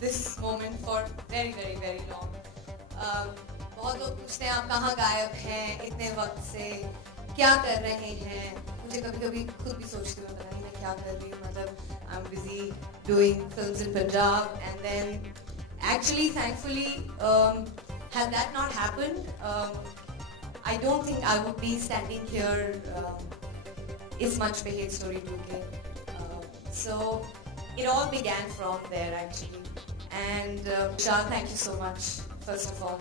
this moment for very long. बहुत लोग पूछते हैं आप कहाँ गायब हैं इतने वक्त से, क्या कर रहे हैं. मुझे कभी-कभी खुद भी सोचती हूँ पता नहीं मैं क्या कर रही हूँ. मतलब I'm busy doing films in Punjab, and then actually thankfully had that not happened, I don't think I would be standing here is much पे hate story 2K. So it all began from there actually. And Vishal, thank you so much first of all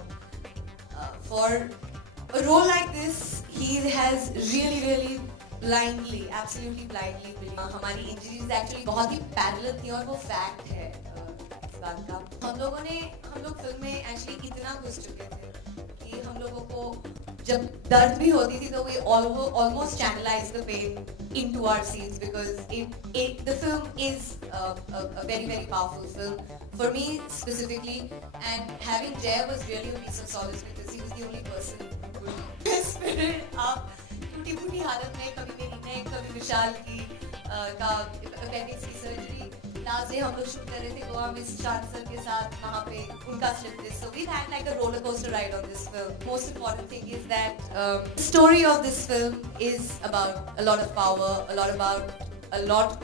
for a role like this. He has really blindly, absolutely blindly believed. हमारी injuries actually बहुत ही parallel थी और वो fact है इस बात का. हम लोग फिल्म में actually इतना घुस चुके थे कि हम लोगों को जब दर्द भी होती थी तो we almost channelize the pain into our scenes, because the film is a very powerful film for me specifically, and having Jay was really a piece of solace because he was the only person who could spirit up टूटी फूटी हालत में. कभी मेरी नेक, कभी विशाल की का appendix की सर्जरी. लास्ट डे हम लोग शूट कर रहे थे गोवा में शान सर के साथ, वहाँ पे उनका slip disc. So we've had like a roller coaster ride on this film. Most important thing is that the story of this film is about a lot of power, a lot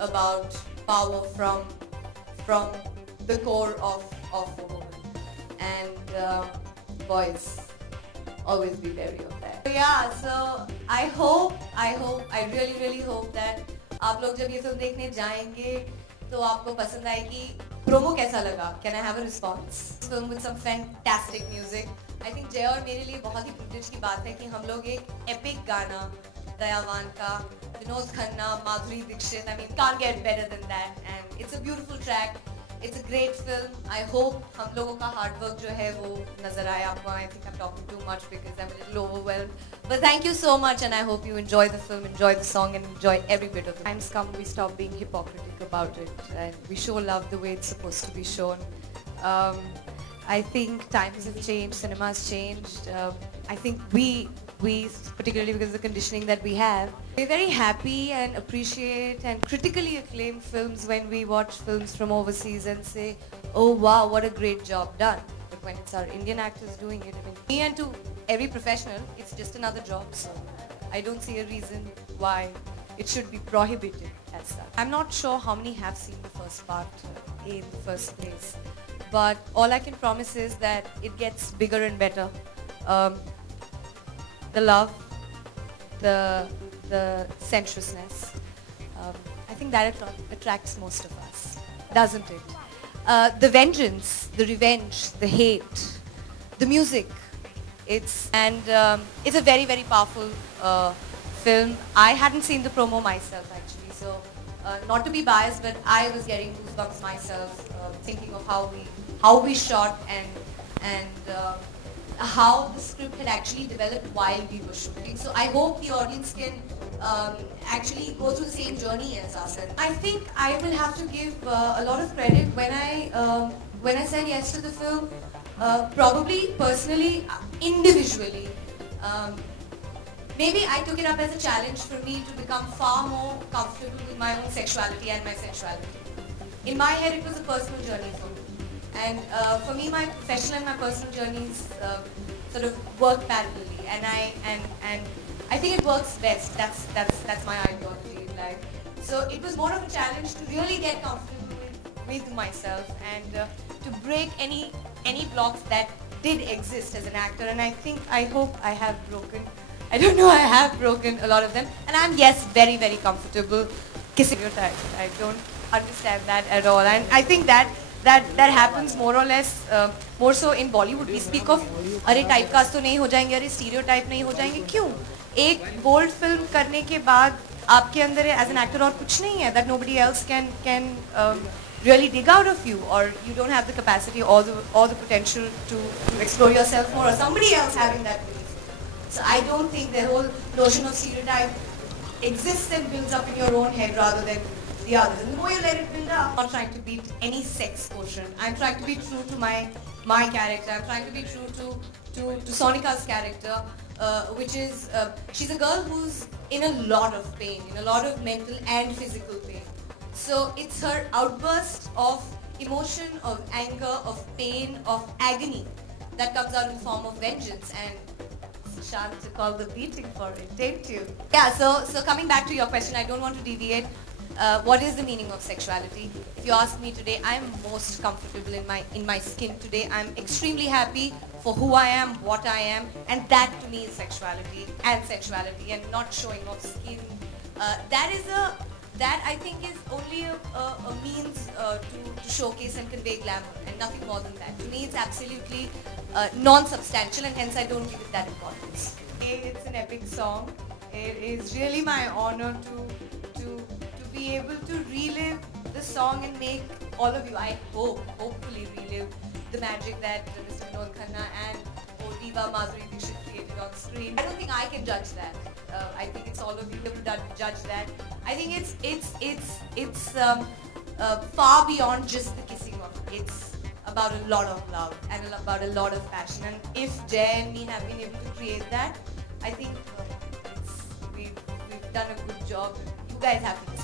about power from the core of a woman, and boys always be wary of that. So yeah, so I really hope that आप लोग जब ये film देखने जाएंगे तो आपको पसंद आएगी. प्रोमो कैसा लगा? Can I have a response? Film with some fantastic music. I think जय और मेरे लिए बहुत ही privilege की बात है कि हम लोग एक epic गाना दयावान का, Vinod Khanna, Madhuri Dixit, I mean can't get better than that, and it's a beautiful track. It's a great film. I hope हम लोगों का hard work जो है वो नजर आए आपको. I think I'm talking too much because I'm a little overwhelmed. But thank you so much, and I hope you enjoy the film, enjoy the song, and enjoy every bit of it. Times come, we stop being hypocritical about it, and we show love the way it's supposed to be shown. I think times have changed, cinema has changed. I think we, particularly because of the conditioning that we have, we're very happy and appreciate and critically acclaim films when we watch films from overseas and say, oh wow, what a great job done. But when it's our Indian actors doing it, I mean, me and to every professional, it's just another job, so I don't see a reason why it should be prohibited as such. I'm not sure how many have seen the first part in the first place, but all I can promise is that it gets bigger and better. The love, the sensuousness, I think that attracts most of us, doesn't it? The vengeance, the revenge, the hate, the music, it's a very powerful film. I hadn't seen the promo myself actually, so not to be biased, but I was getting goosebumps myself thinking of how we shot and how the script had actually developed while we were shooting. So I hope the audience can actually go through the same journey as us. And I think I will have to give a lot of credit when I said yes to the film. Probably personally, individually, maybe I took it up as a challenge for me to become far more comfortable with my own sexuality and my sensuality. In my head, it was a personal journey for me. And for me, my professional and my personal journeys sort of work parallelly, and I think it works best. That's my ideology in life. So it was more of a challenge to really get comfortable with myself and to break any blocks that did exist as an actor. And I hope I have broken. I don't know, I have broken a lot of them, and I'm very comfortable kissing your type. I don't understand that at all, and I think that happens more or less more so in Bollywood. We speak of अरे typecast तो नहीं हो जाएंगे, अरे stereotype नहीं हो जाएंगे. क्यों? एक bold film करने के बाद आपके अंदर as an actor और कुछ नहीं है that nobody else can really dig out of you, or you don't have the capacity or the potential to explore yourself more, or somebody else having that belief. So I don't think the whole notion of stereotype exists and builds up in your own head rather than the others. And the more you let it build up, I'm not trying to beat any sex quotient. I'm trying to be true to my character. I'm trying to be true to Sonika's character, which is she's a girl who's in a lot of pain, in a lot of mental and physical pain. So it's her outburst of emotion, of anger, of pain, of agony that comes out in the form of vengeance. And Shant took all the beating for it, didn't you? Yeah, so coming back to your question, I don't want to deviate. What is the meaning of sexuality? If you ask me today, I'm most comfortable in my skin today. I'm extremely happy for who I am, what I am, and that to me is sexuality, and not showing off skin. That I think is only a means to showcase and convey glamour, and nothing more than that. To me, it's absolutely non-substantial, and hence I don't give it that importance. It's an epic song. It is really my honor to be able to relive the song and make all of you, I hopefully relive the magic that Mr. Vinod Khanna and Diva Madhuri Dixit created on screen. I don't think I can judge that. I think it's all of you who judge that. I think it's far beyond just the kissing of it. It's about a lot of love and about a lot of passion. And if Jay and me have been able to create that, I think we've done a good job. You guys have to